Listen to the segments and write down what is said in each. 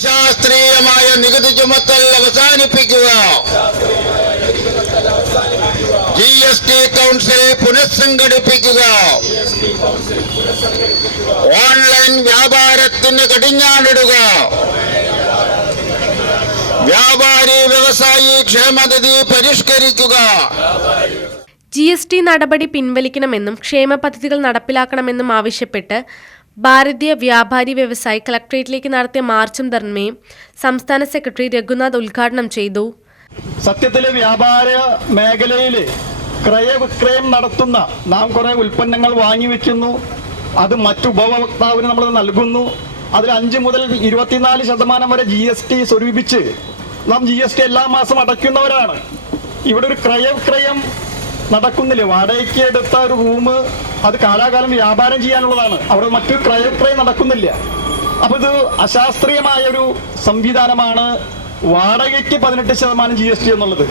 അശാസ്ത്രീയമായ നികുതി ചുമത്തൽ അവസാനിപ്പിക്കുക. GST കൗൺസിൽ പുനഃസംഘടിപ്പിക്കുക. ഓൺലൈൻ വ്യാപാരത്തിന് കടിഞ്ഞാണിടുക. വ്യാപാരി വ്യവസായി ക്ഷേമനിധി പരിഷ്കരിക്കുക. GST നടപടി പിൻവലിക്കണമെന്നും ക്ഷേമ പദ്ധതികൾ നടപ്പിലാക്കണമെന്നും ആവശ്യപ്പെട്ട് ഭാരതീയ വ്യാപാരി വ്യവസായി കളക്ടറേറ്റിലേക്ക് നടത്തിയ മാർച്ചും ധർണയും സംസ്ഥാന സെക്രട്ടറി രഘുനാഥ് ഉദ്ഘാടനം ചെയ്തു. സത്യത്തിലെ വ്യാപാര മേഖലയിൽ ക്രയവിക്രയം നടത്തുന്ന നാം കുറെ ഉൽപ്പന്നങ്ങൾ വാങ്ങിവെക്കുന്നു, അത് മറ്റു ഉപഭോക്താവിന് നമ്മൾ നൽകുന്നു. അതിൽ 5 മുതൽ 24% വരെ GST സ്വരൂപിച്ച് നാം GST എല്ലാ മാസം അടയ്ക്കുന്നവരാണ്. ഇവിടെ ഒരു ക്രയവിക്രയം നടക്കുന്നില്ല. വാടകയ്ക്ക് എടുത്ത ഒരു റൂം അത് കാലാകാലം വ്യാപാരം ചെയ്യാനുള്ളതാണ്. അവിടെ മറ്റു ക്രയവിക്രയം നടക്കുന്നില്ല. അപ്പൊ ഇത് അശാസ്ത്രീയമായ ഒരു സംവിധാനമാണ് വാടകയ്ക്ക് 18% GST എന്നുള്ളത്.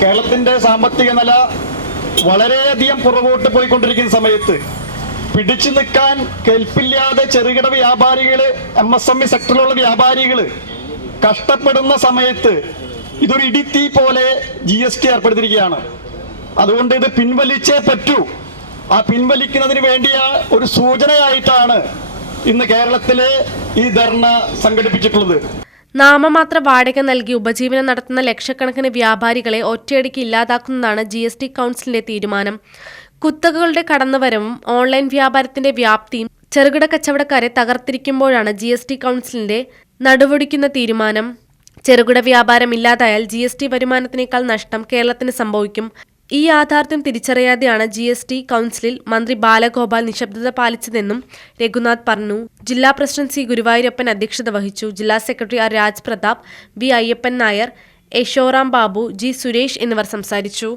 കേരളത്തിന്റെ സാമ്പത്തിക നില വളരെയധികം പുറകോട്ട് പോയിക്കൊണ്ടിരിക്കുന്ന സമയത്ത് പിടിച്ചു നിൽക്കാൻ കെൽപ്പില്ലാതെ ചെറുകിട വ്യാപാരികള്, MSME സെക്ടറിലുള്ള വ്യാപാരികള് കഷ്ടപ്പെടുന്ന സമയത്ത് ഇതൊരു ഇടിത്തീ പോലെ GST ഏർപ്പെടുത്തിയിരിക്കുകയാണ്. അതുകൊണ്ട് ഇത് പിൻവലിച്ചേ പറ്റൂ. ആ പിൻവലിക്കുന്നതിന് വേണ്ടിയ ഒരു സൂചനയായിട്ടാണ് ഇന്ന് കേരളത്തിലെ ഈ ധർണ സംഘടിപ്പിച്ചിട്ടുള്ളത്. നാമമാത്ര വാടക നൽകി ഉപജീവനം നടത്തുന്ന ലക്ഷക്കണക്കിന് വ്യാപാരികളെ ഒറ്റയടിക്ക് ഇല്ലാതാക്കുന്നതാണ് GST കൗൺസിലിന്റെ തീരുമാനം. കുത്തകകളുടെ കടന്നുവരവും ഓൺലൈൻ വ്യാപാരത്തിന്റെ വ്യാപ്തിയും ചെറുകിട കച്ചവടക്കാരെ തകർത്തിരിക്കുമ്പോഴാണ് GST കൗൺസിലിന്റെ നടുവൊടിക്കുന്ന തീരുമാനം. ചെറുകിട വ്യാപാരം ഇല്ലാതായാൽ GST വരുമാനത്തിനേക്കാൾ നഷ്ടം കേരളത്തിന് സംഭവിക്കും. ഈ യാഥാർത്ഥ്യം തിരിച്ചറിയാതെയാണ് GST കൗൺസിലിൽ മന്ത്രി ബാലഗോപാൽ നിശബ്ദത പാലിച്ചതെന്നും രഘുനാഥ് പറഞ്ഞു. ജില്ലാ പ്രസിഡന്റ് C ഗുരുവായൂരപ്പൻ അധ്യക്ഷത വഹിച്ചു. ജില്ലാ secretary R Raj Prathap, B Ayyappan Nair, Yashoram Babu, G Suresh എന്നിവർ സംസാരിച്ചു.